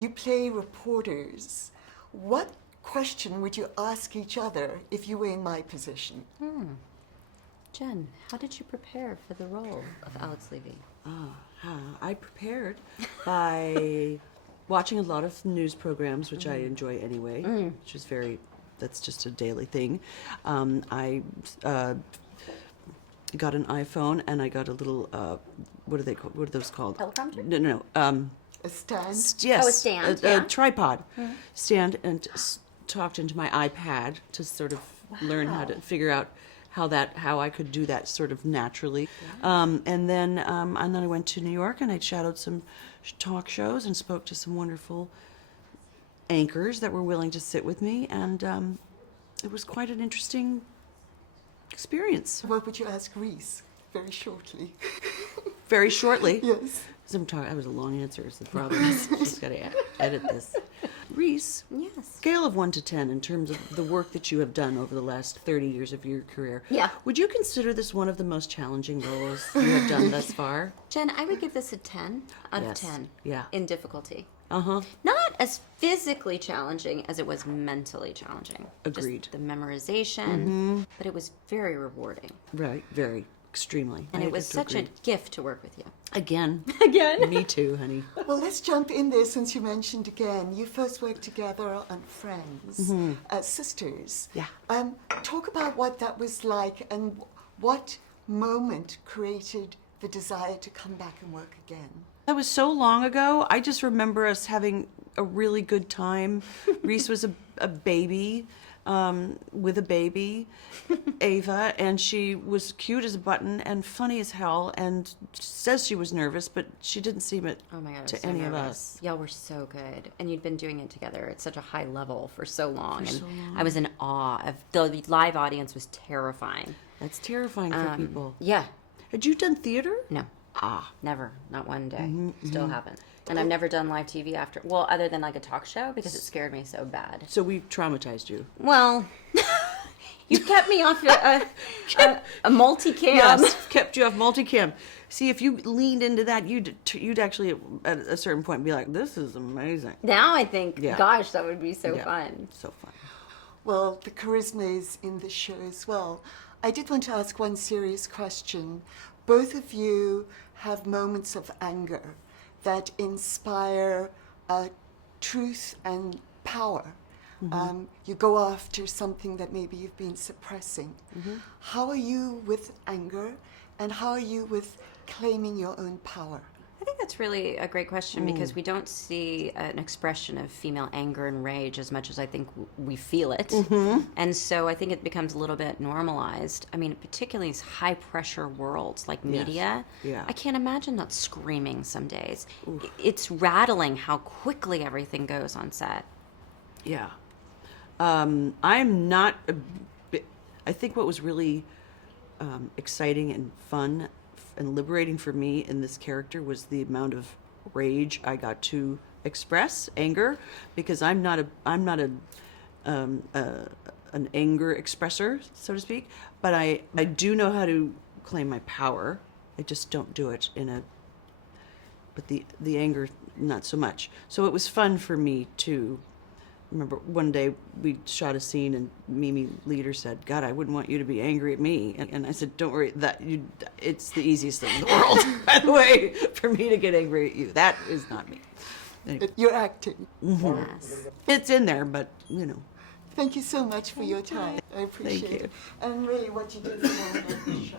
You play reporters. What question would you ask each other if you were in my position? Jen, how did you prepare for the role of Alex Levy? I prepared by watching a lot of news programs, which I enjoy anyway, which is that's just a daily thing. I got an iPhone and I got a little, what are they called? What are those called? Teleprompter? No. A stand? Yes. Oh, a stand, A yeah. tripod stand, and talked into my iPad to sort of learn how to figure out how I could do that sort of naturally. And then I went to New York and I shadowed some talk shows and spoke to some wonderful anchors that were willing to sit with me, and it was quite an interesting experience. What would you ask Reese? Very shortly. Very shortly. Yes. That was a long answer is the problem. Just got to edit this. Reese, Yes. scale of 1 to 10 in terms of the work that you have done over the last 30 years of your career. Yeah. Would you consider this one of the most challenging roles you have done thus far? Jen, I would give this a 10 out of Yes. 10 Yeah. in difficulty. Uh-huh. Not as physically challenging as it was mentally challenging. Agreed. Just the memorization, but it was very rewarding. Right. Very. Extremely. And I it was have to such a agree. gift to work with you. Again. Again? Me too, honey. Well, let's jump in there since you mentioned again. You first worked together on Friends, as sisters. Yeah. Talk about what that was like and what moment created the desire to come back and work again. That was so long ago. I just remember us having a really good time. Reese was a baby, with a baby, Ava, and she was cute as a button and funny as hell, and says she was nervous, but she didn't seem it Oh my God, I was to so any of nervous. us. Y'all were so good. And you'd been doing it together at such a high level for so long. For and so long. I was in awe of the live audience was terrifying. That's terrifying for people. Yeah. Had you done theater? No. Ah. Never. Not one day. Still haven't. And I've never done live TV after. Well, other than like a talk show because it scared me so bad. So we traumatized you. Well, you kept me off a multicam. Yes, kept you off multicam. See, if you leaned into that, you'd actually at a certain point be like, "This is amazing." Now I think, Yeah. gosh, that would be so Yeah. fun. So fun. Well, the charisma is in the show as well. I did want to ask one serious question. Both of you have moments of anger that inspire truth and power. You go after something that maybe you've been suppressing. How are you with anger, and how are you with claiming your own power? I think that's really a great question because we don't see an expression of female anger and rage as much as I think we feel it. And so I think it becomes a little bit normalized. I mean, particularly these high pressure worlds like media. Yeah. I can't imagine not screaming some days. It's rattling how quickly everything goes on set. Yeah. I'm not I think what was really exciting and fun and liberating for me in this character was the amount of rage I got to express, anger, because I'm not an anger expresser, so to speak, but I do know how to claim my power. I just don't do it but the anger, not so much. So it was fun for me to remember one day we shot a scene and Mimi Leader said, "God, I wouldn't want you to be angry at me." And I said, "Don't worry, it's the easiest thing in the world, by the way, for me to get angry at you. That is not me." Anyway, You're acting. Yes. it's in there, but Thank you so much for your time. I appreciate you. it. And really what you do for the show.